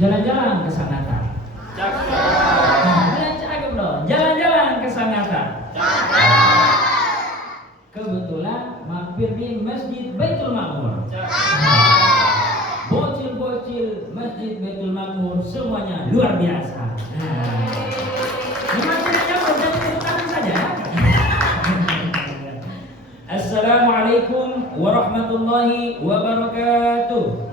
Jalan-jalan ke Sangatta. Cakep dong. Jalan-jalan ke Sangatta. Kebetulan mampir di Masjid Baitul Makmur. Bocil-bocil Masjid Baitul Makmur semuanya luar biasa. Assalamualaikum warahmatullahi wabarakatuh.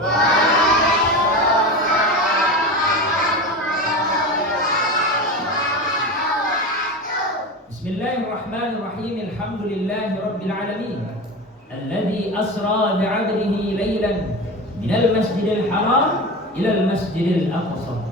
Bismillahirrahmanirrahim. Alhamdulillahi rabbil alamin. Alladzi asra bi'abdihi laylan minal masjidil haram ilal masjidil aqsa.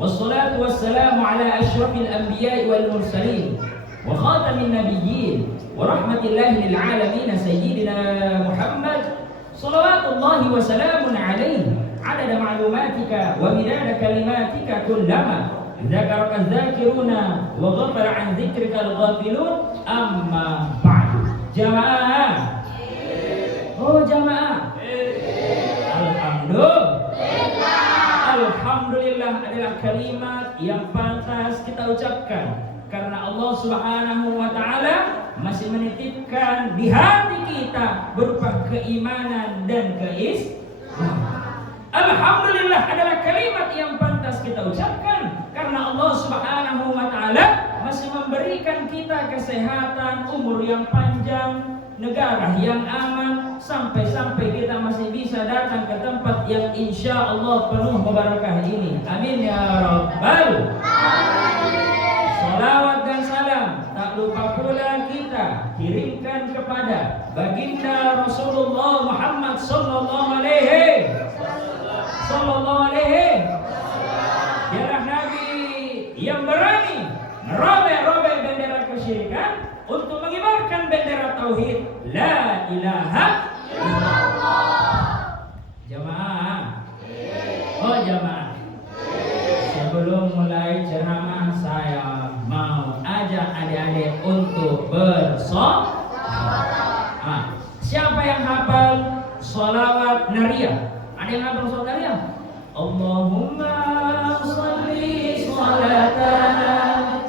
Wassalatu wassalamu ala asyrafil anbiya'i wal mursalin wa khatamin nabiyyin wa rahmatillahi lil alamin sayyidina Muhammad salawatullahi wa salamun alaihi adada ma'lumatika wa midada kalimatika kullama dzakaraka dzakiruna wa ghafara an dzikrika al-ghafilun amma ba'du. Jamaah. Oh jamaah. Alhamdulillah adalah kalimat yang pantas kita ucapkan karena Allah Subhanahu wa taala masih menitipkan di hati kita berupa keimanan dan keislaman. Alhamdulillah adalah kalimat yang pantas kita ucapkan karena Allah Subhanahu wa taala masih memberikan kita kesehatan, umur yang panjang, negara yang aman, sampai-sampai kita masih bisa datang ke tempat yang insya Allah penuh barakah ini. Amin ya rabbal alamin. Salawat dan salam tak lupa pula kita kirimkan kepada baginda Rasulullah Muhammad sallallahu alaihi dialah Nabi yang berani merobek-robek bendera kesyirikan untuk mengibarkan bendera tauhid la ilaha illallah. Jamaah. Oh jamaah. Sebelum mulai ceramah saya mau ajak adik-adik untuk bersolawat. Siapa yang hafal sholawat nariyah? Ada yang hafal sholawat nariyah? Allahumma sholli sholatan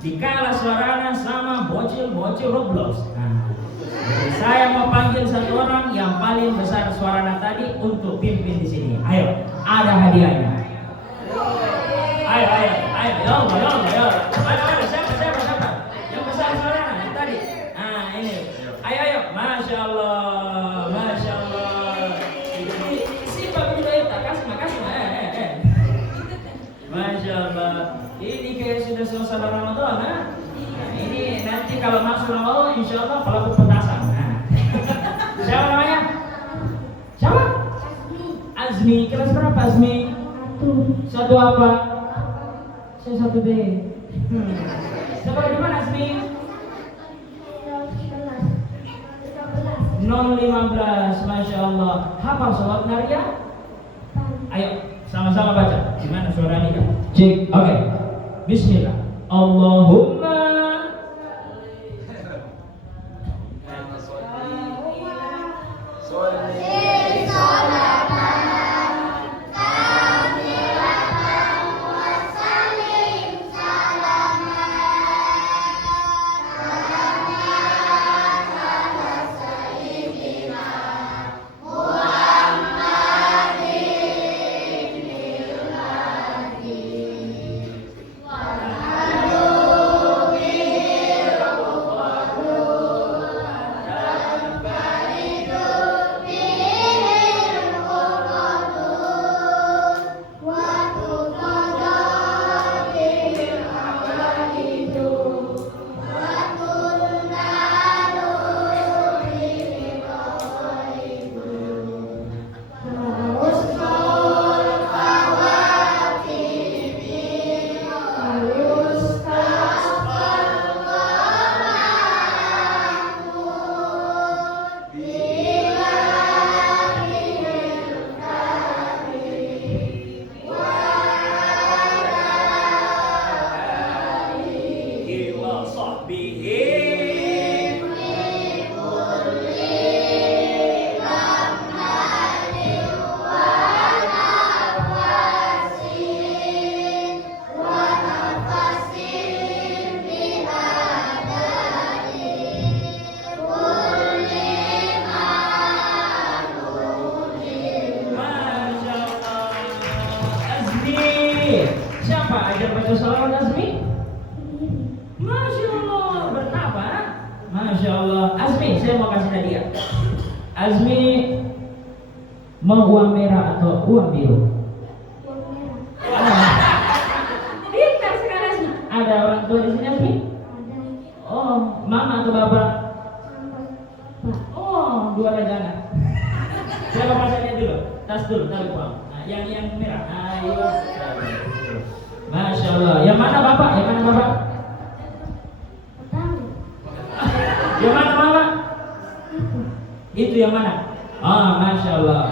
dikala suaranya sama bocil-bocil Roblox. Saya mau panggil satu orang yang paling besar suaranya tadi untuk pimpin di sini. Ayo, ada hadiahnya. Ayo. Ayo, siapa? Yang besar suaranya yang tadi. Nah, ini. Ayo. Masya Allah. Ini Pak juga itu. Makasih. Masya Allah. Ini kayak sudah suasana Ramadan, nah ini nanti kalau masuk Ramadan, insya Allah pelaku petasan. Siapa namanya? Siapa? Azmi. Kelas berapa Azmi? Satu apa? Saya 1B. Sekolah di mana Azmi? 0 015. Masya Allah. Hafal sholat Naria? Ayo sama-sama baca. Gimana suaranya kan? Cek. Oke. Bismillah. Allahumma siapa ajar baca salawat Azmi? Masya Allah, bertapa. Masya Allah. Azmi, saya mau kasih hadiah. Azmi mau uang merah atau uang biru? Uang merah. Pintar sekali Azmi. Ada orang tua di sini Azmi? Ada. Oh, mama atau bapak? Sampai. Oh, dua anak. Saya mau pasangnya dulu. Tas dulu, taruh uang. Nah, yang merah. Ayo. Masya Allah. Yang mana bapak? Yang mana bapak? Tahu. Yang mana bapak? Itu yang mana? Ah, Masya Allah.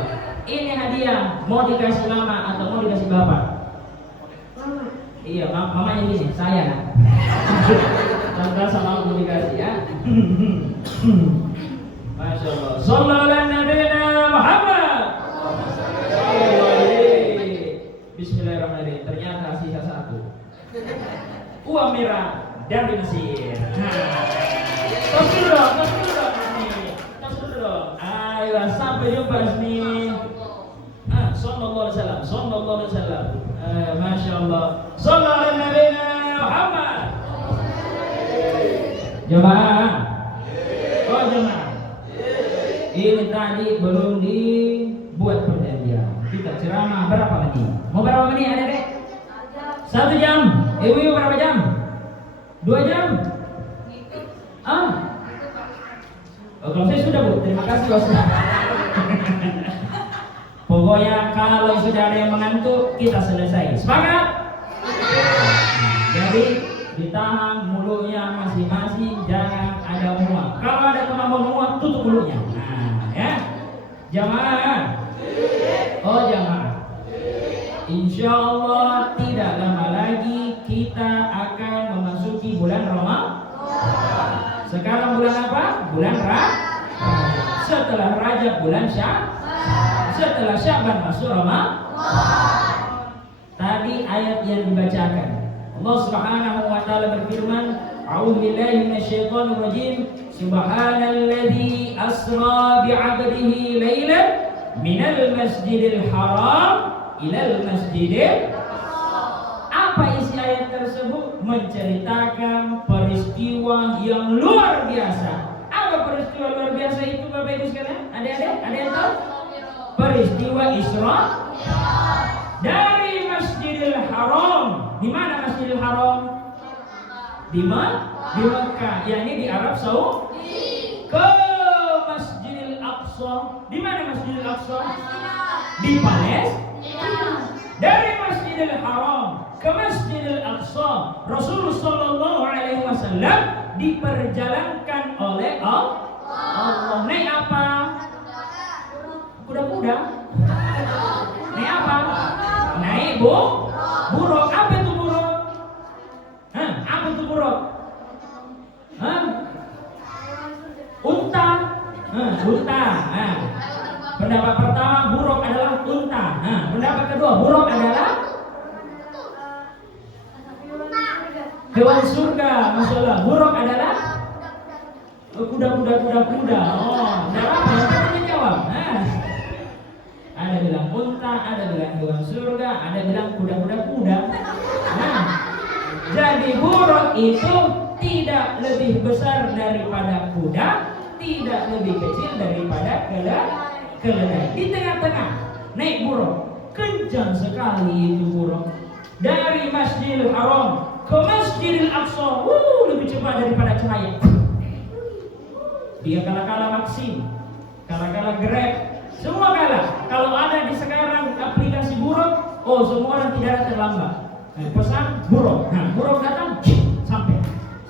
Ini hadiah. Mau dikasih mama atau mau dikasih bapak? Mama. Iya, mamanya di sini. Saya nak. Tante sama aku dikasih ya. Masya Allah. Sallallahu alaihi Muhammad. Bismillahirrahmanirrahim. Ternyata sisa satu. Uang merah dari Mesir. Tos dulu dong. Ayo sampai jumpa Azmi. Sallallahu alaihi wasallam. Masya Allah. Sallallahu alaihi Muhammad. Jemaah. Oh jemaah. Ini tadi belum dibuat perjanjian. Kita ceramah berapa lagi? Mau berapa menit adik-adik? 1 jam. Ibu berapa jam? 2 jam? Oh, kalau saya sudah Bu, terima kasih bos. Pokoknya kalau sudah ada yang mengantuk, kita selesai. Semangat? Jadi ditahan mulutnya masing-masing, jangan ada muak. Kalau ada teman mau muak, tutup mulutnya. Nah, ya. Jamaah. Oh jamaah. Insya Allah tidak lama lagi kita akan memasuki bulan Ramadan. Sekarang bulan apa? Bulan Rajab. Setelah Rajab bulan Sya'ban. Setelah Sya'ban masuk Ramadan. Tadi ayat yang dibacakan. Allah Subhanahu wa taala berfirman, "A'udzu billahi minasyaitonir rajim. Subhanalladzi asra bi'abdihi lailan minal masjidil haram ilal masjidil." Apa isi ayat tersebut? Menceritakan peristiwa yang luar biasa. Apa peristiwa luar biasa itu Bapak Ibu sekalian? Ada yang tahu? Peristiwa Isra dari Masjidil Haram. Di mana Masjidil Haram? Di Mekah, yakni di Arab Saudi. Ke Masjidil Aqsa. Di mana Masjidil Aqsa? Di Palestina. Dari Masjidil Haram ke Masjidil Aqsa, Rasulullah sallallahu alaihi wasallam diperjalankan oleh Allah Allah. Naik apa? Kuda-kuda. Naik apa? Naik buruk. Apa itu buruk? Hah? Apa itu buruk? Hah? Unta. Unta. Pendapat pertama buruk adalah unta. Pendapat kedua buruk adalah hewan surga. Masalah buruk adalah kuda. Oh, berapa? Yang jawab. Ada bilang unta, ada bilang hewan surga, ada bilang kuda. Jadi buruk itu tidak lebih besar daripada kuda, tidak lebih kecil daripada keledai. Di tengah-tengah naik buruk, kencang sekali itu buruk. Dari Masjidil Haram ke Masjidil Aqsa, lebih cepat daripada cahaya. Dia kalah vaksin, kalah Grab, semua kalah. Kalau ada di sekarang aplikasi buruk, semua orang tidak terlambat. Pesan buruk, buruk datang, sampai.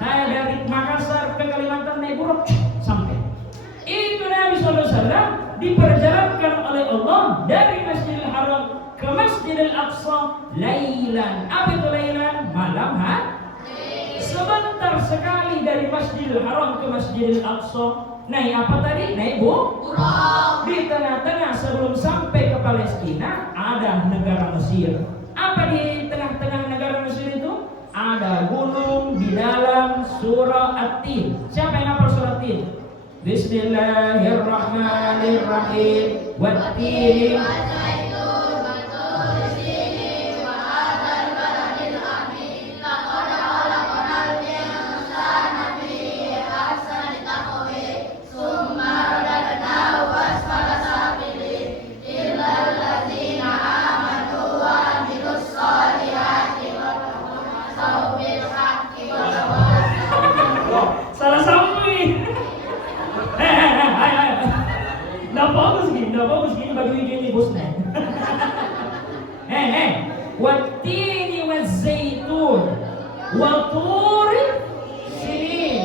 Saya dari Makassar ke Kalimantan naik buruk, sampai. Itu Nabi SAW diperjalankan oleh Allah dari Masjidil Haram ke Masjidil Aqsa lailan. Apa itu lailan? Malam sebentar sekali dari Masjidil Haram ke Masjidil Aqsa. Naik apa tadi? Naik buruk. Di tengah-tengah sebelum sampai ke Palestina ada negara Mesir. Apa di tengah-tengah negara Mesir itu? Ada gunung di dalam surah At-Tin. Siapa yang hafal surah At-Tin? Bismillahirrahmanirrahim. Wat-Tin Nggak bagus gini bagi ini bosnya. Wattini wazzaitun wa turi sinin.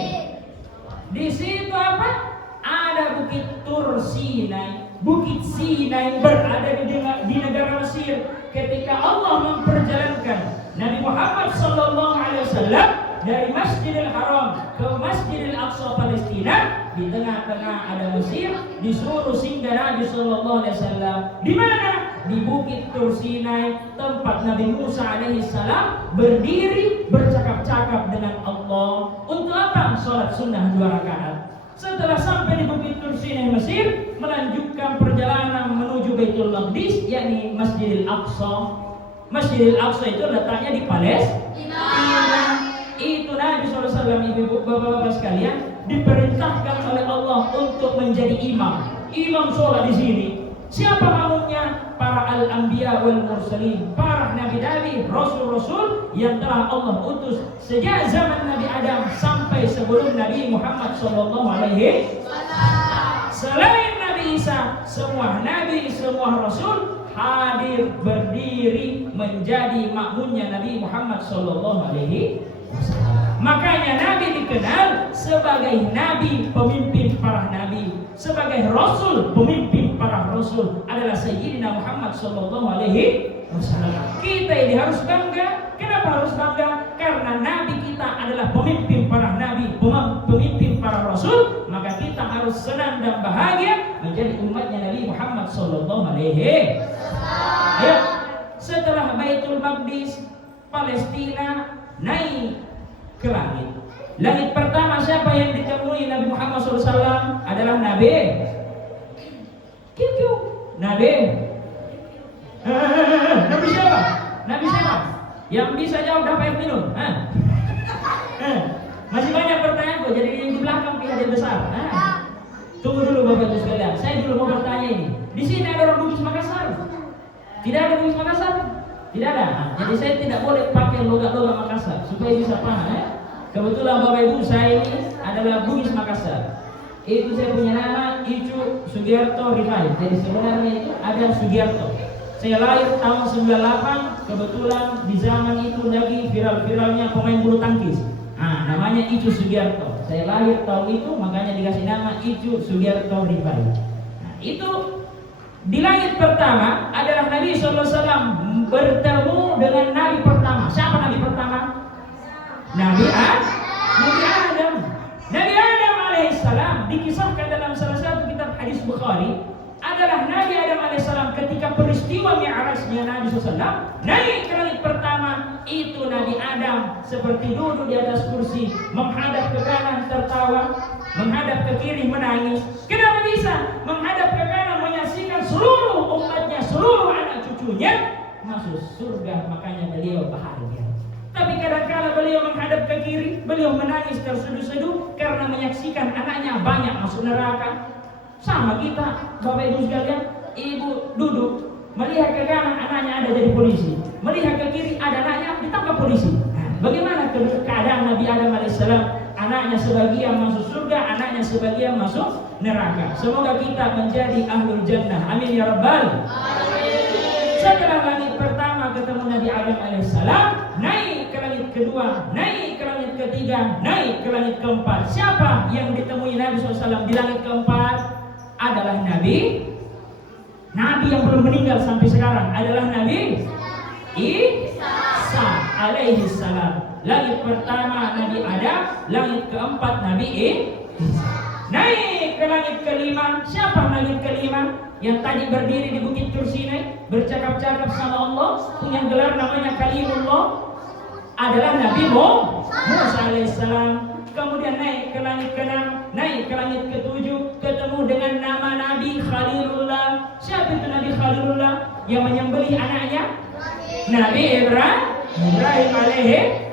Di situ apa? Ada bukit Tur Sinai. Bukit Sinai berada di negara Mesir. Ketika Allah memperjalankan Nabi Muhammad SAW dari Masjidil Haram ke Masjidil Aqsa Palestina, di tengah-tengah ada Mesir, disuruh singgah Nabi Sallallahu Alaihi Wasallam. Di mana? Di Bukit Tur Sinai, tempat Nabi Musa alaihissalam berdiri bercakap-cakap dengan Allah. Untuk apa? Sholat sunnah 2 rakaat. Setelah sampai di Bukit Tur Sinai Mesir, melanjutkan perjalanan menuju Baitul Maqdis, yakni Masjidil Aqsa. Masjidil Aqsa itu letaknya di Palestina. Itu Nabi SAW, ibu bapak-bapak sekalian, diperintahkan oleh Allah untuk menjadi imam sholat di sini. Siapa makmumnya? Para al-anbiya wal mursalin, para nabi-nabi, rasul-rasul yang telah Allah utus sejak zaman Nabi Adam sampai sebelum Nabi Muhammad SAW. Selain Nabi Isa, semua nabi, semua rasul hadir berdiri menjadi makmumnya Nabi Muhammad SAW. Makanya Nabi dikenal sebagai Nabi pemimpin para Nabi, sebagai Rasul pemimpin para Rasul adalah Sayyidina Muhammad SAW. Kita ini harus bangga. Kenapa harus bangga? Karena Nabi kita adalah pemimpin para Nabi, pemimpin para Rasul. Maka kita harus senang dan bahagia menjadi umatnya Nabi Muhammad SAW. Ayo, setelah Baitul Maqdis, Palestina, naik ke langit. Langit pertama siapa yang ditemui Nabi Muhammad SAW adalah Nabi Nabi siapa? Nabi siapa? Yang bisa jawab dapat air minum. Masih banyak pertanyaan kok, jadi yang di belakang pihak yang besar. Tunggu dulu Bapak Ibu sekalian, saya dulu mau bertanya ini. Di sini ada orang Bugis Makassar? Tidak ada Bugis Makassar? Tidak ada. Jadi saya tidak boleh pakai logat-logat Makassar supaya bisa paham. Kebetulan Bapak Ibu saya ini adalah Bugis Makassar. Itu saya punya nama Icu Sugiarto Rifai. Jadi sebenarnya itu ada Sugiarto. Saya lahir tahun 98. Kebetulan di zaman itu lagi viral-viralnya pemain bulu tangkis. Namanya Icu Sugiarto. Saya lahir tahun itu, makanya dikasih nama Icu Sugiarto Rifai. Nah, itu di langit pertama adalah Nabi SAW bertemu dengan Nabi pertama. Siapa Nabi pertama? Nabi Adam. Nabi Adam alaihissalam dikisahkan dalam salah satu kitab hadis Bukhari adalah Nabi Adam alaihissalam ketika peristiwa Mi'rajnya Nabi SAW naik ke langit pertama, itu Nabi Adam seperti duduk di atas kursi, menghadap ke kanan tertawa, menghadap ke kiri menangis. Kenapa bisa? Menghadap ke kanan menyaksikan seluruh umatnya, seluruh anak cucunya masuk surga, makanya beliau bahagia. Tapi kadang-kala beliau menghadap ke kiri, beliau menangis terseduh-seduh karena menyaksikan anaknya banyak masuk neraka. Sama kita, Bapak Ibu sekalian, ibu duduk melihat ke kanan anaknya ada jadi polisi, melihat ke kiri ada anaknya ditangkap polisi. Nah, bagaimana keadaan Nabi Adam alaihissalam? Anaknya sebagian masuk surga, anaknya sebagian masuk neraka. Semoga kita menjadi ahlul jannah. Amin ya rabbal alamin. Setelah langit pertama ketemu Nabi Adam alaihissalam, naik ke langit kedua, naik ke langit ketiga, naik ke langit keempat. Siapa yang ditemui Nabi SAW di langit keempat? Adalah Nabi yang belum meninggal sampai sekarang adalah Nabi Isa alaihi salam. Langit pertama Nabi Adam, langit keempat Nabi Isa. Naik ke langit kelima. Siapa langit kelima? Yang tadi berdiri di Bukit Tursinai, bercakap-cakap sama Allah, punya gelar namanya Kalimullah, adalah Nabi Musa alaihissalam. Kemudian naik ke langit ke-6, naik ke langit ke-7, ketemu dengan nama Nabi Khalilullah. Siapa itu Nabi Khalilullah? Yang menyembelih anaknya Nabi Ibrahim alaihi.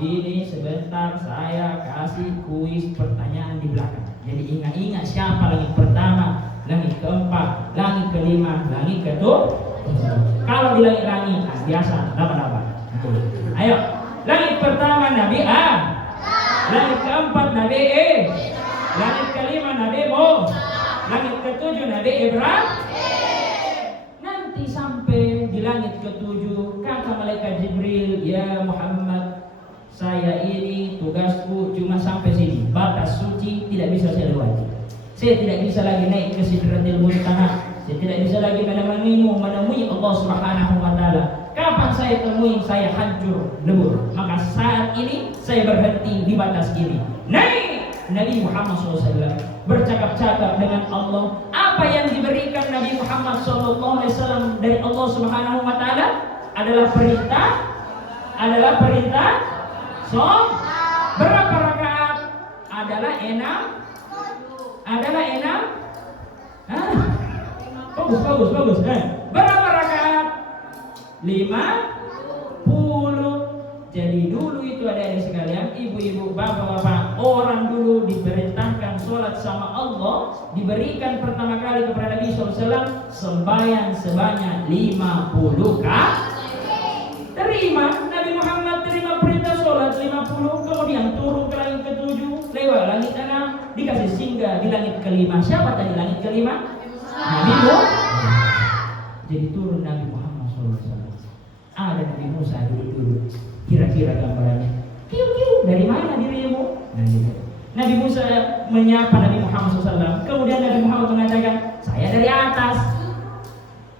Ini sebentar saya kasih kuis pertanyaan di belakang. Jadi ingat-ingat siapa langit pertama, langit keempat, langit kelima, langit ketujuh. Kalau di langit-langit biasa dapat. Ayo, langit pertama Nabi A, langit keempat Nabi E, langit kelima Nabi Mo, langit ketujuh Nabi Ibrahim. Nanti sampai di langit ketujuh kata malaikat Jibril, ya Muhammad, saya ini tugasku cuma sampai sini, batas suci tidak bisa saya lewati. Saya tidak bisa lagi naik ke Sidratil Muntaha. Saya tidak bisa lagi menemui Allah Subhanahu wa taala. Kapan saya temui, saya hancur lebur. Maka saat ini saya berhenti di batas ini. Naik Nabi Muhammad SAW bercakap-cakap dengan Allah. Apa yang diberikan Nabi Muhammad SAW dari Allah Subhanahu wa taala adalah perintah. Berapa rakaat? Adalah enam. Bagus. Berapa rakaat? 50. Jadi dulu itu adik-adik sekalian, ibu-ibu, bapak-bapak, orang dulu diperintahkan sholat sama Allah, diberikan pertama kali kepada Nabi SAW sembahyang sebanyak 50 kali. Terima, Nabi Muhammad terima perintah sholat 50, kemudian turun ke langit ke-7, lewat langit 6, dikasih singgah di langit kelima. Siapa tadi langit kelima? Nabi Musa. Jadi turun Nabi Muhammad SAW. Ada Nabi Musa dulu. Kira-kira gambarannya. Kiu, dari mana dirimu? Nabi Musa menyapa Nabi Muhammad SAW. Kemudian Nabi Muhammad mengatakan, saya dari atas.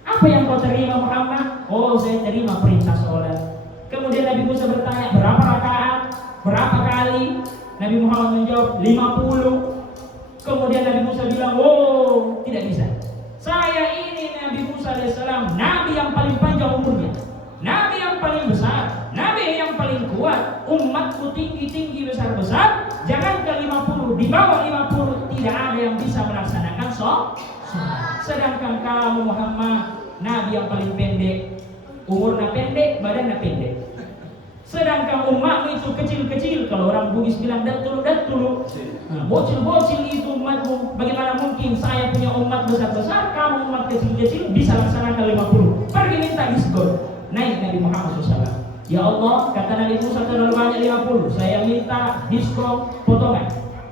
Apa yang kau terima Muhammad? Oh, saya terima perintah sholat. Kemudian Nabi Musa bertanya, berapa rakaat? Berapa kali? Nabi Muhammad menjawab, 50. Kemudian Nabi Musa bilang, oh, tidak bisa. Saya ini Nabi Musa alaihissalam, Nabi yang paling panjang umurnya, Nabi yang paling besar, Nabi yang paling kuat. Umatku tinggi-tinggi, besar-besar. Jangan ke 50, di bawah 50 tidak ada yang bisa melaksanakan sholat. Sedangkan kamu Muhammad, Nabi yang paling pendek, umurnya pendek, badannya pendek. Sedangkan umatmu itu kecil-kecil. Kalau orang Bugis bilang datulu. Nah, bocil-bocil itu umatmu. Bagaimana mungkin saya punya umat besar-besar, kamu umat kecil-kecil bisa laksanakan 50? Pergi minta diskon. Naik Nabi Muhammad SAW. Ya Allah, kata Nabi Musa terlalu banyak 50. Saya minta diskon potongan.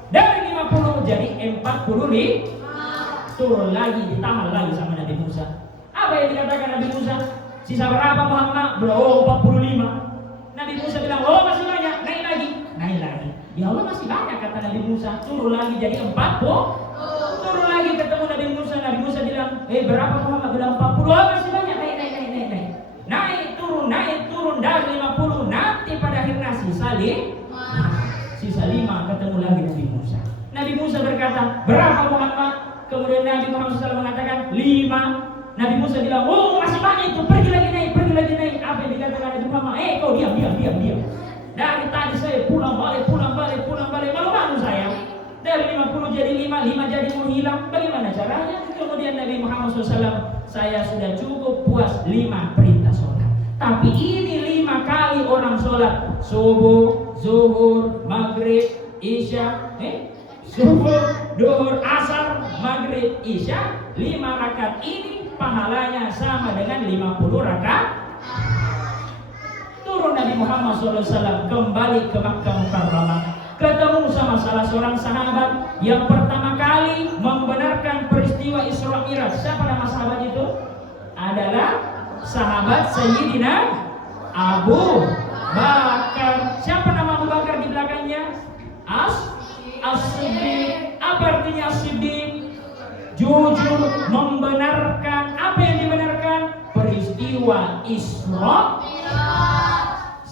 Dari 50 jadi 40. Turun lagi, ditambah lagi sama Nabi Musa. Apa yang dikatakan Nabi Musa? Sisa berapa Muhammad? 45. Nabi Musa bilang, oh masih banyak, naik lagi. Ya Allah masih banyak, kata kata Nabi Musa, turun lagi jadi 40. Turun lagi ketemu Nabi Musa. Nabi Musa bilang, berapa Muhammad? Bilang 40. Oh, masih banyak. Naik. Naik turun dari 50. Nanti pada akhirnya sisa 5 ketemu lagi Nabi Musa. Nabi Musa berkata, berapa Muhammad? Kemudian Nabi Muhammad SAW mengatakan 5. Nabi Musa bilang, oh masih banyak itu, pergi lagi naik. Apa yang dikatakan Nabi Muhammad? Kau diam. Dari tadi saya pulang balik, malu-malu saya. Dari 50 jadi 5 jadi mau hilang. Bagaimana caranya? Kemudian Nabi Muhammad SAW, saya sudah cukup puas 5 perintah sholat. Tapi ini 5 kali orang sholat, subuh, zuhur, maghrib, isya, subuh, duhur, asar, maghrib, isya, 5 rakaat ini pahalanya sama dengan 50 rakaat. Turun Nabi Muhammad SAW kembali ke Makkah Mukarramah, ketemu sama salah seorang sahabat yang pertama kali membenarkan peristiwa Isra Mi'raj. Siapa nama sahabat itu? Adalah sahabat Sayyidina Abu Bakar. Siapa nama Abu Bakar di belakangnya? As-Siddiq. Apa artinya As-Siddiq? Jujur, membenarkan. Apa yang dibenarkan? Peristiwa Isra.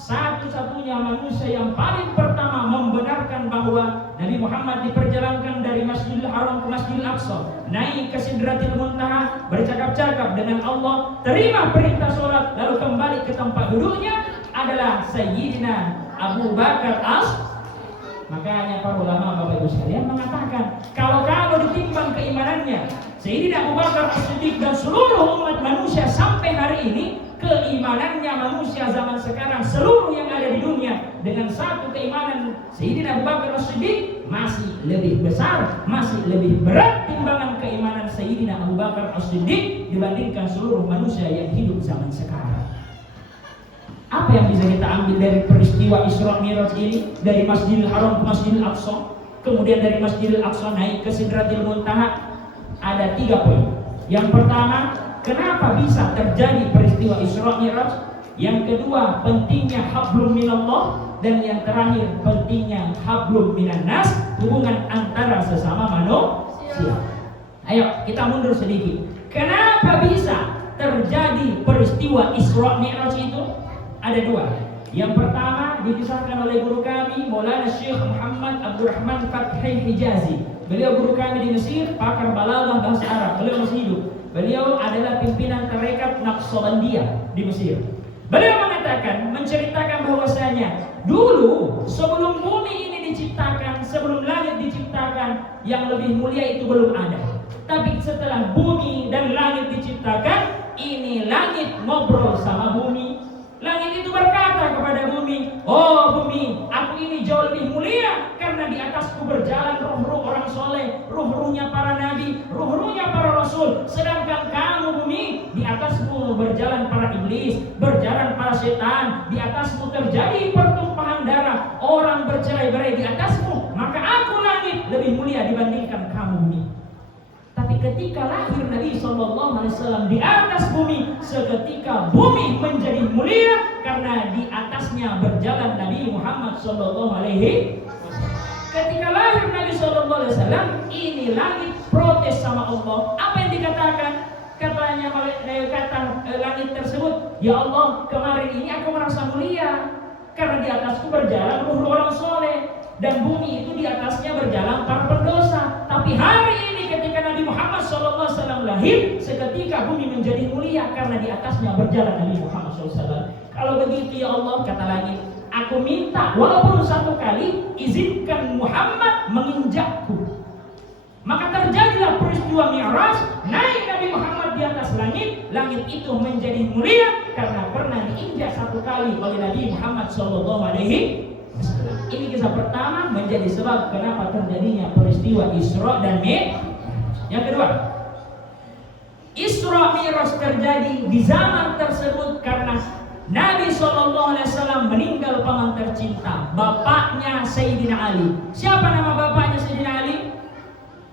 Satu-satunya manusia yang paling pertama membenarkan bahwa Nabi Muhammad diperjalankan dari Masjidil Haram ke Masjidil Aqsa, naik ke Sidratil Muntaha, bercakap-cakap dengan Allah, terima perintah sholat, lalu kembali ke tempat duduknya adalah Sayyidina Abu Bakar Makanya para ulama Bapak Ibu sekalian mengatakan, kalau ditimbang keimanannya Sayyidina Abu Bakar As-Siddiq dan seluruh umat manusia sampai hari ini, keimanannya manusia zaman sekarang seluruh yang ada di dunia dengan satu keimanan Sayyidina Abu Bakar As-Siddiq masih lebih besar, masih lebih berat timbangan keimanan Sayyidina Abu Bakar As-Siddiq dibandingkan seluruh manusia yang hidup zaman sekarang. Apa yang bisa kita ambil dari peristiwa Isra Mi'raj ini? Dari Masjidil Haram ke Masjidil Aqsa, kemudian dari Masjidil Aqsa naik ke Sidratil Muntaha. Ada 3 poin. Yang pertama, kenapa bisa terjadi peristiwa Isra Mi'raj? Yang kedua, pentingnya hablum minallah. Dan yang terakhir, pentingnya hablum minan nas, hubungan antara sesama manusia. Ayo kita mundur sedikit. Kenapa bisa terjadi peristiwa Isra Mi'raj itu? Ada 2. Yang pertama dikisahkan oleh guru kami Maulana Syekh Muhammad Abdurrahman Fathil Hijazi. Beliau guru kami di Mesir, pakar balaghah bahasa Arab. Beliau masih hidup. Beliau adalah pimpinan tarekat Naqsabandiyah di Mesir. Beliau menceritakan bahwasanya dulu sebelum bumi ini diciptakan, sebelum langit diciptakan, yang lebih mulia itu belum ada. Tapi setelah bumi dan langit diciptakan, ini langit ngobrol sama bumi. Langit itu berkata kepada bumi, oh bumi, aku ini jauh lebih mulia karena di atasku berjalan ruh-ruh orang soleh, ruh-ruhnya para nabi, ruh-ruhnya para rasul. Sedangkan kamu bumi, di atasmu berjalan para iblis, berjalan para setan, di atasmu terjadi pertumpahan darah, orang bercerai-berai di atasmu. Maka aku langit lebih mulia dibandingkan kamu bumi. Tapi ketika lahir Nabi SAW di atas bumi, seketika bumi menjadi mulia karena di atasnya berjalan Nabi Muhammad SAW. Ketika lahir Nabi SAW, ini langit protes sama Allah. Apa yang dikatakan? Katanya langit tersebut, ya Allah, kemarin ini aku merasa mulia karena di atasku berjalan ruh orang soleh, dan bumi itu di atasnya berjalan para pendosa. Tapi hari ini ketika Nabi Muhammad SAW lahir, seketika bumi menjadi mulia karena di atasnya berjalan Nabi Muhammad SAW. Kalau begitu ya Allah, kata langit, aku minta walaupun 1 kali izinkan Muhammad menginjakku. Maka terjadilah peristiwa Mi'raj, naik Nabi Muhammad di atas langit. Langit itu menjadi mulia karena pernah diinjak 1 kali oleh Nabi Muhammad SAW. Ini kisah pertama menjadi sebab kenapa terjadinya peristiwa Isra dan Mi'raj. Yang kedua, Isra Mi'raj terjadi di zaman tersebut karena Nabi SAW meninggal paman tercinta, bapaknya Sayyidina Ali. Siapa nama bapaknya Sayyidina Ali?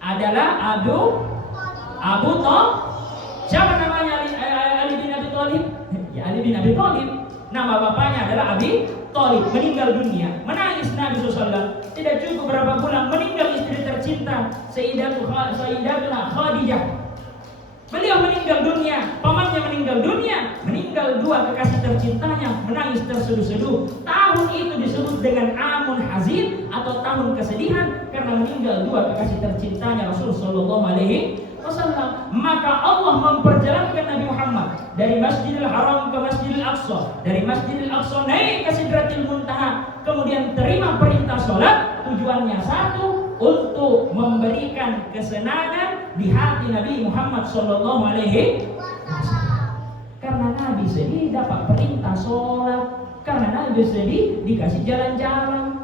Adalah Abu Thalib. Siapa namanya Ali bin Abi Thalib? Ya, Ali bin Abi Thalib. Nama bapaknya adalah Abi Thalib meninggal dunia, menangis Nabi SAW. Tidak cukup berapa bulan, meninggal istri tercinta Sayyidatuna Khadijah. Beliau meninggal dunia, pamannya meninggal dunia, meninggal dua kekasih tercintanya, menangis terseduh-seduh. Tahun itu disebut dengan Amun Hazin atau tahun kesedihan karena meninggal dua kekasih tercintanya Rasul Sallallahu Alaihi Wasallam. Maka Allah memperjalankan Nabi Muhammad dari Masjidil Haram ke Masjidil Aqsa, dari Masjidil Aqsa naik ke Sidratil Muntaha, kemudian terima perintah sholat. Tujuannya satu, untuk memberikan kesenangan di hati Nabi Muhammad Sallallahu Alaihi Wasallam. Karena Nabi sedih dapat perintah sholat, karena Nabi sedih dikasih jalan-jalan.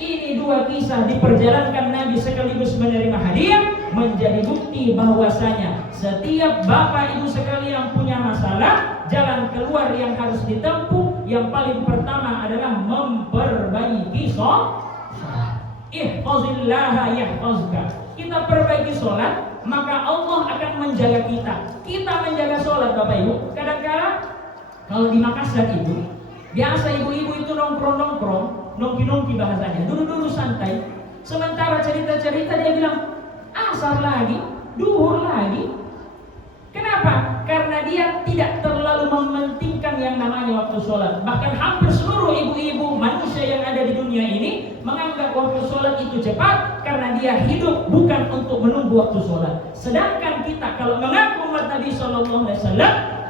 Ini dua kisah diperjalankan Nabi sekaligus menerima hadiah, menjadi bukti bahwasanya setiap bapak ibu sekalian punya masalah, jalan keluar yang harus ditempuh yang paling pertama adalah memperbaiki sholat. Ihfazillaha yahfazka. Kita perbaiki sholat, maka Allah akan menjaga kita. Kita menjaga sholat Bapak Ibu. Kadang-kadang kalau di Makassar itu biasa ibu-ibu itu nongkrong-nongkrong, nongki-nongki bahasanya, dulu-dulu santai. Sementara cerita-cerita dia bilang asar lagi, duhur lagi. Kenapa? Karena dia tidak terlalu mementingkan yang namanya waktu sholat. Bahkan hampir seluruh ibu-ibu manusia yang ada di dunia ini menganggap waktu sholat itu cepat karena dia hidup bukan untuk menunggu waktu sholat. Sedangkan kita kalau mengaku umat Nabi SAW,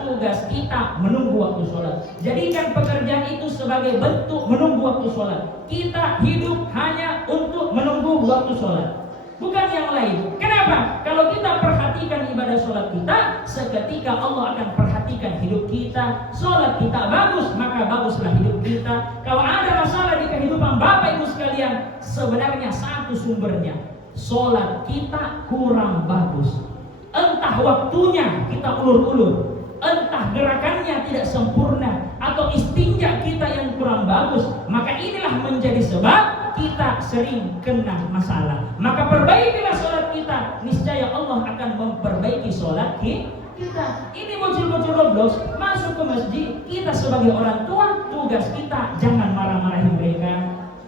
tugas kita menunggu waktu sholat. Jadikan pekerjaan itu sebagai bentuk menunggu waktu sholat. Kita hidup hanya untuk menunggu waktu sholat, bukan yang lain. Kenapa? Kalau kita perhatikan ibadah sholat kita, seketika Allah akan perhatikan hidup kita. Sholat kita bagus, maka baguslah hidup kita. Kalau ada masalah di kehidupan Bapak Ibu sekalian, sebenarnya satu sumbernya, sholat kita kurang bagus. Entah waktunya kita ulur-ulur, entah gerakannya tidak sempurna, atau istinja kita yang kurang bagus. Maka inilah menjadi sebab kita sering kena masalah. Maka perbaikilah sholat kita, niscaya Allah akan memperbaiki sholat kita. Ini bocil-bocil roblos masuk ke masjid, kita sebagai orang tua, tugas kita jangan marah-marahin mereka,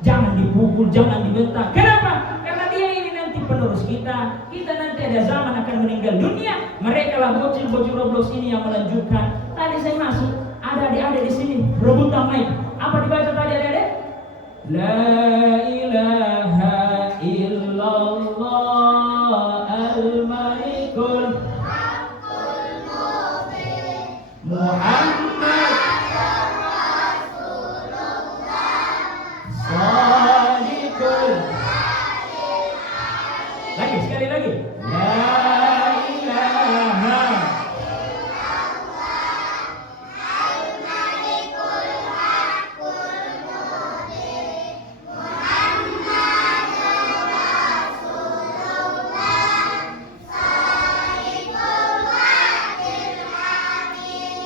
jangan dipukul, jangan dibentak. Kenapa? Karena dia ini nanti penerus kita. Kita nanti ada zaman akan meninggal dunia. Mereka lah bocil-bocil roblos ini yang melanjutkan. Tadi saya masuk, ada adik-adik di sini rebutan mic. Apa dibaca tadi adik-adik? La ilaha illallah al-malikul haqqul mubin Muhammad Rasulullah Shadiqul. Lagi, sekali lagi. La ilaha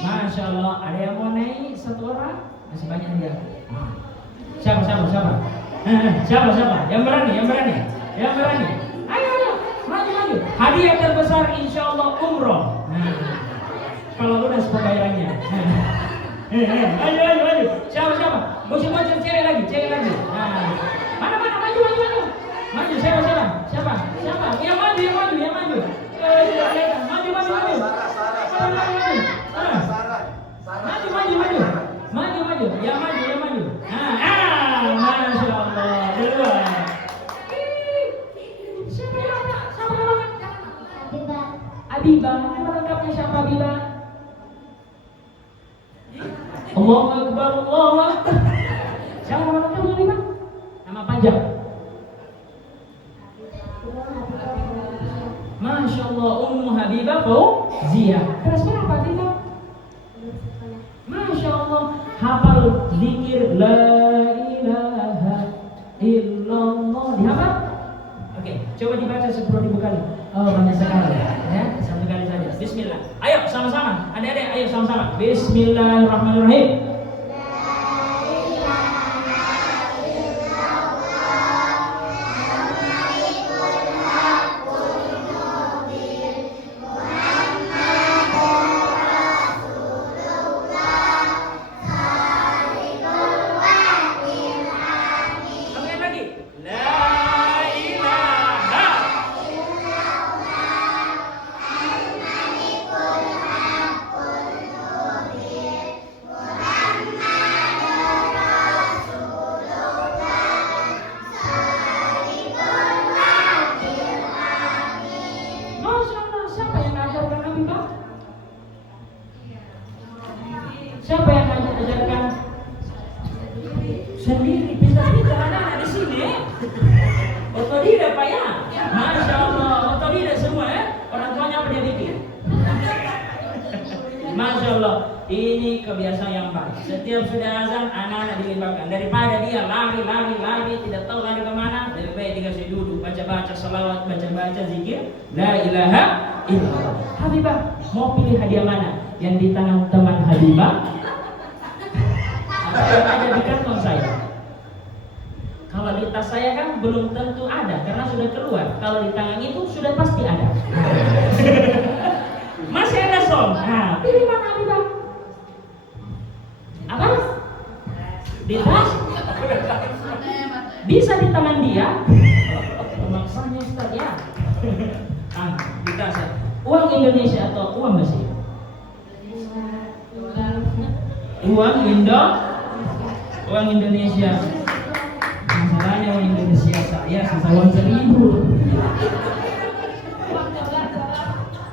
Masya Allah, ada yang mau naik satu orang? Masih banyak dia. Siapa? Siapa? Yang berani? Ayo, maju. Hadiah terbesar insya Allah umroh. Kalau lunas pembayarannya. Ayo. Siapa? Bocil cewek lagi. Mana? Maju. Siapa? Yang maju. Maju. Yang maju. Masya Allah. Duluan. Siapa nama? Abibah. Nama lengkapnya siapa Abibah? Allahu Akbar. Siapa nama lengkapnya Abibah? Nama panjang. Masya Allah, Ummu Habibah Fauziyah. Kelas berapa Habibah? Masya Allah, hafal zikir la ilaha illallah. Dihafal? Oke, coba dibaca 10.000 kali. Oh, banyak sekali ya. Satu kali saja. Bismillah. Ayo sama-sama. Adik-adik, ayo sama-sama. Bismillahirrahmanirrahim. Masya Allah, ini kebiasaan yang baik. Setiap sudah azan, anak-anak dilibatkan. Daripada dia lari, tidak tahu lari kemana, lebih baik dikasih duduk, baca-baca salawat, baca-baca zikir, la ilaha illallah. Habibah, mau pilih hadiah mana? Yang di tangan teman Habibah atau yang ada di kantong saya? Kalau di tas saya kan belum tentu ada karena sudah keluar. Kalau di tangan itu sudah pasti ada. Masih ada Som. Nah, pilih mana Habibah? Apa? Di tas? Bisa di tangan dia? Pemaksanya Ustaz ya. Di tas. Uang Indonesia atau uang Mesir? Uang Indonesia. Masalahnya uang Indonesia saya sisa uang 1.000.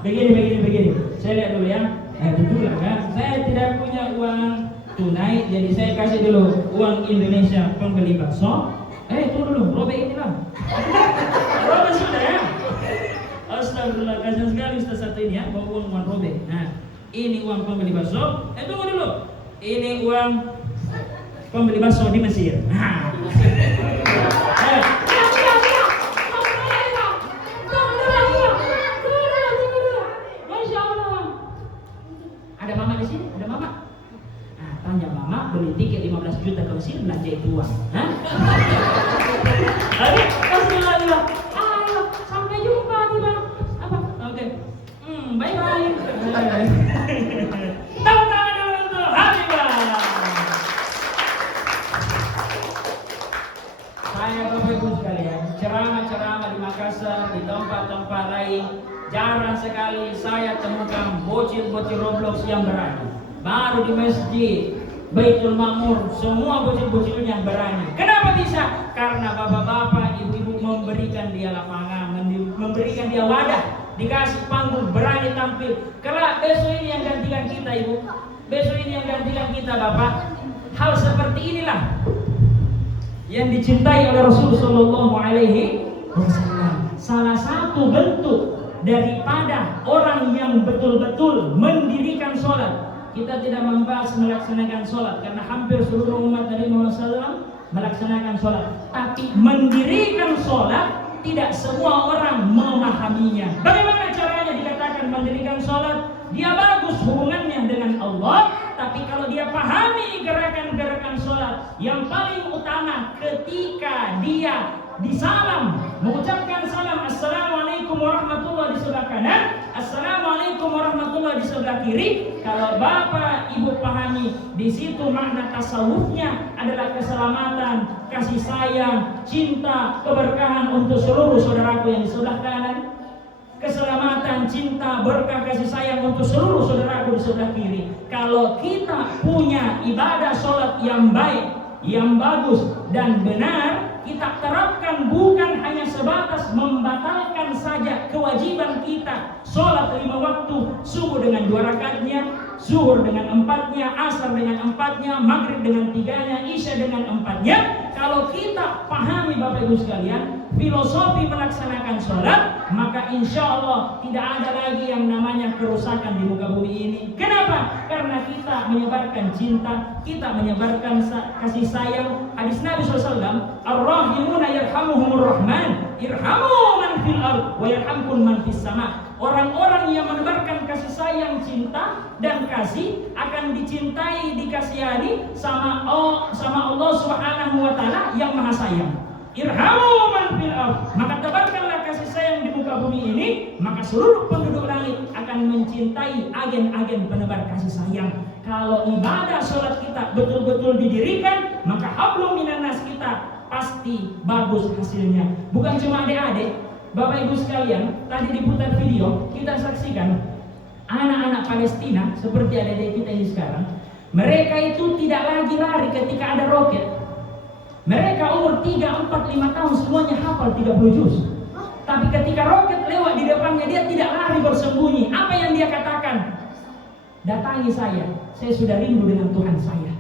Begini. Saya lihat dulu ya. Betul kan? Saya tidak punya uang tunai, jadi saya kasih dulu uang Indonesia pembeli bakso. Tunggu dulu, robek ini lah. Robek sudah ya. Astagfirullah, kasihan sekali Ustaz satu ini ya, bawa uang robek. Nah, ini uang pembeli bakso. Tunggu dulu. Ini uang pembeli bakso di Mesir. Nah. Masya Allah. Ada mama di sini? Ada mama? Nah, tanya mama beli tiket 15 juta ke Mesir, belanja itu uang. Hah? Oke, Bismillah. Ayo, sampai jumpa di bang. Apa? Oke. Bye. Tepuk tangan dulu untuk Habibah. Saya Bapak Ibu sekalian, ceramah-ceramah di Makassar, di tempat-tempat lain, jarang sekali saya temukan bocil-bocil Roblox yang berani. Baru di masjid Baitul Ma'mur, semua bocil-bocilnya berani. Kenapa bisa? Karena bapak-bapak, ibu-ibu memberikan dia lapangan, memberikan dia wadah, dikasih panggung, berani tampil. Kelak besok ini yang gantikan kita ibu, besok ini yang gantikan kita bapak. Hal seperti inilah yang dicintai oleh Rasulullah Shallallahu Alaihi Wasallam. Salah satu bentuk daripada orang yang betul-betul mendirikan sholat. Kita tidak membahas melaksanakan sholat karena hampir seluruh umat Nabi Muhammad SAW melaksanakan sholat. Tapi mendirikan sholat tidak semua orang memahaminya. Bagaimana caranya dikatakan mendirikan sholat? Dia bagus hubungannya dengan Allah, tapi kalau dia pahami gerakan-gerakan sholat, yang paling utama ketika dia disalam, mengucapkan salam Assalamualaikum warahmatullahi di sebelah kanan, Assalamualaikum warahmatullahi di sebelah kiri. Kalau bapak ibu pahami, di situ makna tasawufnya adalah keselamatan, kasih sayang, cinta, keberkahan untuk seluruh saudaraku yang di sebelah kanan. Keselamatan, cinta, berkah, kasih sayang untuk seluruh saudaraku di sebelah kiri. Kalau kita punya ibadah sholat yang baik, yang bagus dan benar, kita terapkan bukan hanya sebatas membatalkan saja kewajiban kita sholat 5 waktu, subuh dengan 2 rakaatnya, zuhur dengan 4-nya, asar dengan 4-nya, maghrib dengan 3-nya, isya dengan 4-nya. Kalau kita pahami Bapak Ibu sekalian filosofi melaksanakan sholat, maka insya Allah tidak ada lagi yang namanya kerusakan di muka bumi ini. Kenapa? Karena kita menyebarkan cinta, kita menyebarkan kasih sayang. Hadis Nabi SAW, Ar-Rahimuna yarhamuhumur Rahman, irhamu man fil ard wa yarhamkum man fis sama. Orang-orang yang menebarkan kasih sayang, cinta dan kasih akan dicintai, dikasihani sama Allah Subhanahu wa Ta'ala yang Maha Sayang. Irhamu man fil ard, maka tebarkanlah kasih sayang di muka bumi ini, maka seluruh penduduk langit akan mencintai agen-agen penebar kasih sayang. Kalau ibadah sholat kita betul-betul didirikan, maka hablum minan nas kita pasti bagus hasilnya. Bukan cuma adik-adik, Bapak Ibu sekalian, tadi diputar video, kita saksikan anak-anak Palestina seperti adik-adik kita ini sekarang. Mereka itu tidak lagi lari ketika ada roket. Mereka umur 3, 4, 5 tahun semuanya hafal 30 juz. Tapi ketika roket lewat di depannya, dia tidak lari bersembunyi. Apa yang dia katakan? Datangi saya sudah rindu dengan Tuhan saya.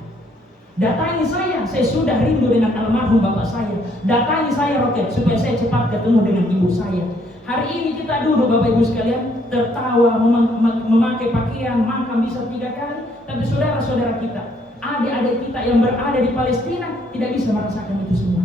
Datangi saya sudah rindu dengan almarhum bapak saya. Datangi saya roket supaya saya cepat ketemu dengan ibu saya. Hari ini kita duduk Bapak Ibu sekalian, tertawa, memakai pakaian makan bisa 3 kali. Tapi saudara-saudara kita, adik-adik kita yang berada di Palestina tidak bisa merasakan itu semua.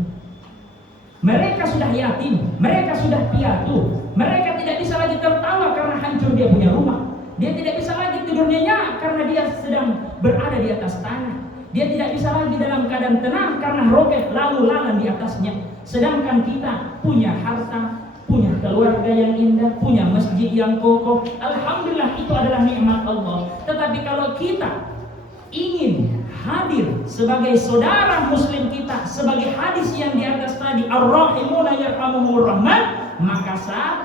Mereka sudah yatim, mereka sudah piatu, mereka tidak bisa lagi tertawa karena hancur dia punya rumah. Dia tidak bisa lagi tidur nyenyak karena dia sedang berada di atas tanah. Dia tidak bisa lagi dalam keadaan tenang karena roket lalu lalang di atasnya. Sedangkan kita punya harta, punya keluarga yang indah, punya masjid yang kokoh. Alhamdulillah, itu adalah nikmat Allah. Tetapi kalau kita ingin hadir sebagai saudara muslim kita, sebagai hadis yang di atas tadi, ar-rahimuna yarhamuhumur rahman, maka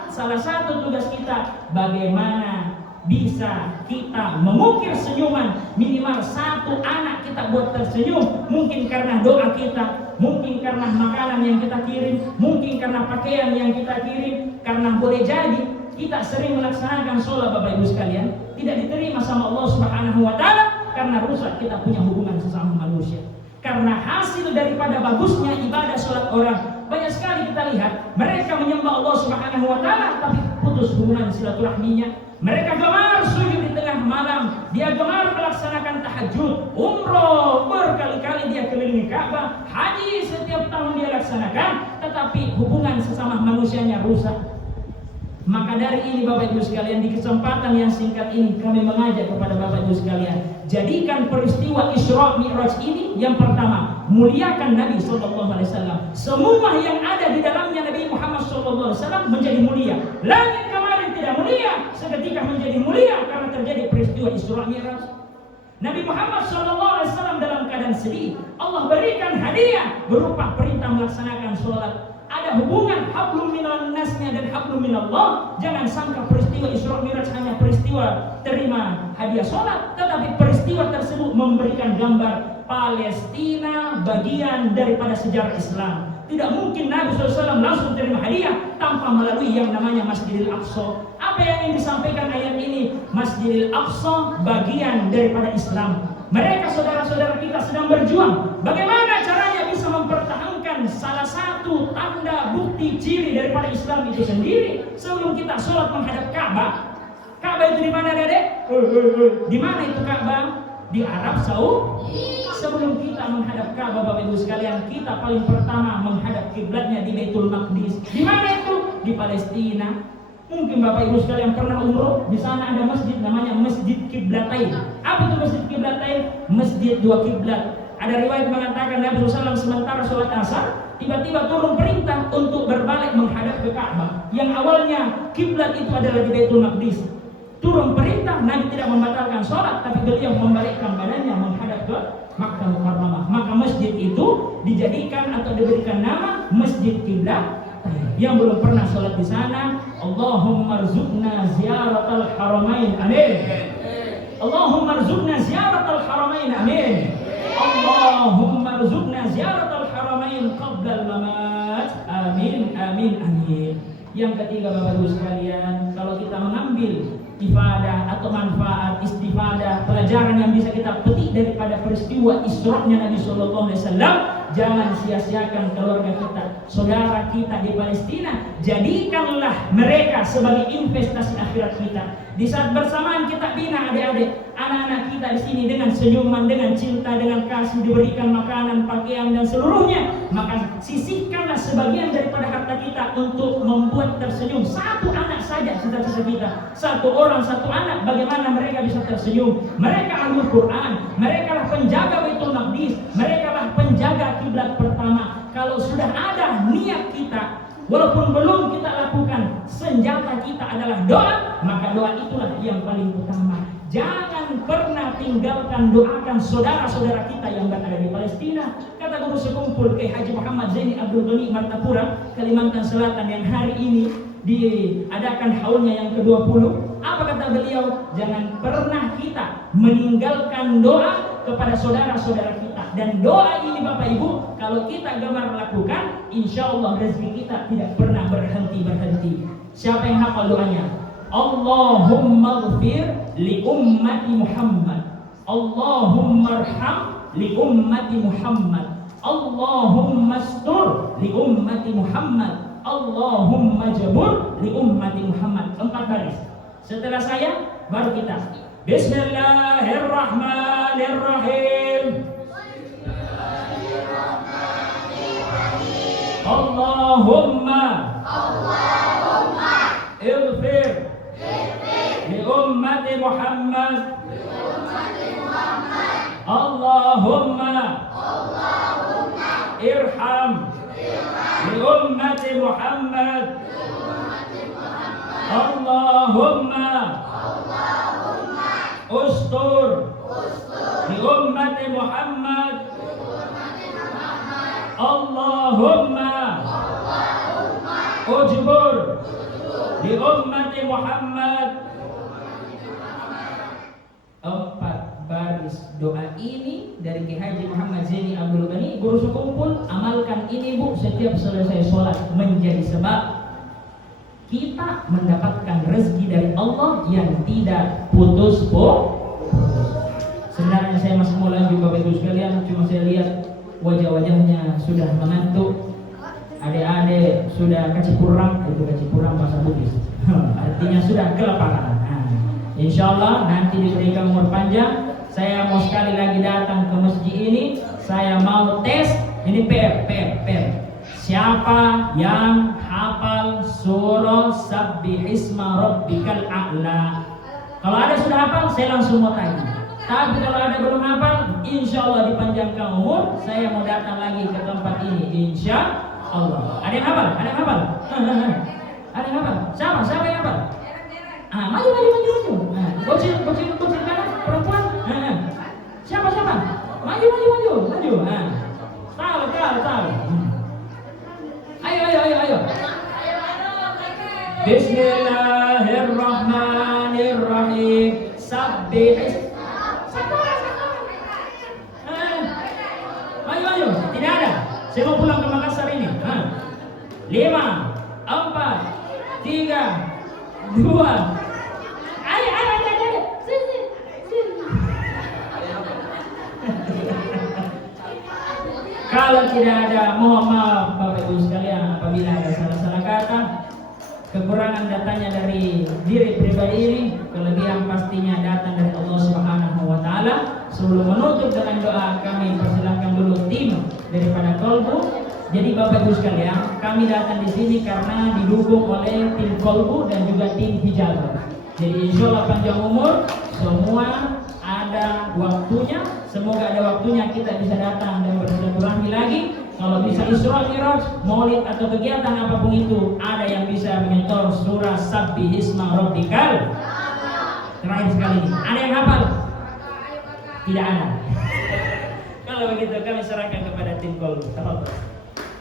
salah satu tugas kita bagaimana bisa kita mengukir senyuman minimal 1 anak kita buat tersenyum. Mungkin karena doa kita, mungkin karena makanan yang kita kirim, mungkin karena pakaian yang kita kirim, karena boleh jadi kita sering melaksanakan sholat Bapak Ibu sekalian tidak diterima sama Allah Subhanahu wa taala karena rusak kita punya hubungan sesama manusia. Karena hasil daripada bagusnya ibadah sholat orang, banyak sekali kita lihat mereka menyembah Allah Subhanahu wa taala tapi putus hubungan silaturahminya. Mereka gemar sujud di tengah malam, dia gemar melaksanakan tahajud, umroh berkali-kali dia kelilingi Ka'bah, haji setiap tahun dia laksanakan, tetapi hubungan sesama manusianya rusak. Maka dari ini Bapak Ibu sekalian, di kesempatan yang singkat ini kami mengajak kepada Bapak Ibu sekalian, jadikan peristiwa Isra Mi'raj ini yang pertama, muliakan Nabi SAW. Semua yang ada di dalamnya Nabi Muhammad SAW menjadi mulia. Langit kemarin tidak mulia, seketika menjadi mulia karena terjadi peristiwa Isra Mi'raj. Nabi Muhammad SAW dalam keadaan sedih, Allah berikan hadiah berupa perintah melaksanakan sholat. Ada hubungan hablum minan nasnya dan hablum minallah. Jangan sangka peristiwa Isra Mi'raj hanya peristiwa terima hadiah sholat, tetapi peristiwa tersebut memberikan gambar Palestina bagian daripada sejarah Islam. Tidak mungkin Nabi SAW langsung terima hadiah tanpa melalui yang namanya Masjidil Aqsa. Apa yang ingin disampaikan ayat ini? Masjidil Aqsa bagian daripada Islam. Mereka saudara-saudara kita sedang berjuang. Bagaimana caranya bisa mempertahankan salah satu tanda bukti ciri daripada Islam itu sendiri? Sebelum kita sholat menghadap Ka'bah. Ka'bah itu di mana, Dedek? Di mana itu Ka'bah? Di Arab Saudi. Sebelum kita menghadap Ka'bah, Bapak Ibu sekalian, kita paling pertama menghadap kiblatnya di Baitul Maqdis. Di mana itu? Di Palestina. Mungkin Bapak Ibu sekalian pernah umroh, di sana ada masjid namanya Masjid Kiblatain. Apa itu Masjid Kiblatain? Masjid 2 kiblat. Ada riwayat mengatakan Nabi SAW sementara sholat asar, tiba-tiba turun perintah untuk berbalik menghadap ke Ka'bah. Yang awalnya kiblat itu adalah di Baitul Maqdis. Turun perintah, Nabi tidak membatalkan sholat, tapi beliau membalikkan badannya menghadap ke Makkah Mukarramah. Maka masjid itu dijadikan atau diberikan nama Masjid Kiblat. Yang belum pernah sholat di sana, Allahumma rzuqna ziyaratal haramain, amin. Allahumma rzuqna ziyaratal haramain, amin. Allahumma rzuqna ziyaratal haramain qabla al-mamat, amin, amin, amin. Yang ketiga Bapak Ibu sekalian, kalau kita mengambil ibadah atau manfaat istifadah, pelajaran yang bisa kita petik daripada peristiwa Isra-nya Nabi Sallallahu Alaihi Wasallam, jangan sia-siakan keluarga kita, saudara kita di Palestina. Jadikanlah mereka sebagai investasi akhirat kita. Di saat bersamaan kita bina adik-adik, anak-anak kita di sini dengan senyuman, dengan cinta, dengan kasih, diberikan makanan, pakaian dan seluruhnya. Maka sisihkanlah sebagian daripada harta kita untuk membuat tersenyum satu anak saja, cita-cita kita. Satu orang, satu anak, bagaimana mereka bisa tersenyum? Mereka ahlul Quran, mereka lah penjaga Baitul Maqdis, mereka lah penjaga kiblat pertama. Kalau sudah ada niat kita, walaupun belum kita lakukan, senjata kita adalah doa, maka doa itulah yang paling utama. Jangan pernah tinggalkan doakan saudara-saudara kita yang berada di Palestina. Kata guru sekumpul Kiai Haji Muhammad Zaini Abdul Ghani Martapura, Kalimantan Selatan, yang hari ini diadakan haulnya yang ke-20. Apa kata beliau? Jangan pernah kita meninggalkan doa kepada saudara-saudara kita. Dan doa ini Bapak Ibu, kalau kita gemar melakukan, insya Allah rezeki kita tidak pernah berhenti. Siapa yang hafal doanya? Allahumma ghfir li ummati Muhammad, Allahumma arham li ummati Muhammad, Allahumma astur li ummati Muhammad, Allahumma jabur li ummati Muhammad. 4 baris. Setelah saya baru kita. Bismillahirrahmanirrahim. Allahumma ighfir li ummati Muhammad. Allahumma irham li ummati Muhammad. Allahumma ustur li ummati Muhammad. Allahumma ujbur li ummati Muhammad. 4 baris doa ini dari Ki Haji Muhammad Zaini Abdul Ghani. Guru sekumpul, amalkan ini Bu setiap selesai sholat, menjadi sebab kita mendapatkan rezeki dari Allah yang tidak putus Sebenarnya saya masih mau lanjut Bapak Ibu sekalian, cuma saya lihat wajah-wajahnya sudah mengantuk, adik-adik sudah kacipurang, itu kacipurang bahasa Bugis artinya sudah kelaparan. Insya Allah nanti diberikan umur panjang. Saya mau sekali lagi datang ke masjid ini, saya mau tes, ini PR. Siapa yang hafal surah Sabbihisma Rabbikal A'la? Kalau ada sudah hafal, saya langsung mau tanya. Tapi kalau ada belum hafal, insya Allah dipanjangkan umur, saya mau datang lagi ke tempat ini, insya Allah. Ada yang hafal? Ada yang hafal? Ada yang hafal? Siapa yang hafal? Maju. Bocil kanan, perempuan. Siapa? Maju. Tahu. Ayo. Bismillahirrahmanirrahim. Sabbihis. Maju. Tidak ada. Saya mau pulang ke Makassar ini. 5, 4, 3, 2. Ayo. Sini. Kalau tidak ada, mohon maaf Bapak Ibu sekalian apabila ada salah-salah kata, kekurangan datanya dari diri pribadi ini, kelebihan pastinya datang dari Allah Subhanahu wa taala. Sebelum menutup dengan doa, kami persilakan dulu tim daripada Kolbu. Jadi Bapak Ibu sekalian, kami datang di sini karena didukung oleh tim Kolbu dan juga tim Hijabah. Jadi insya Allah panjang umur, semua ada waktunya. Semoga ada waktunya kita bisa datang dan bersilaturahmi lagi. Kalau bisa Isra Mi'raj, Maulid atau kegiatan apapun itu, ada yang bisa menyetor surah Sabbihisma Rabbikal. Terakhir sekali ini, ada yang hafal? Tidak ada. Kalau begitu kami serahkan kepada tim Kolbu.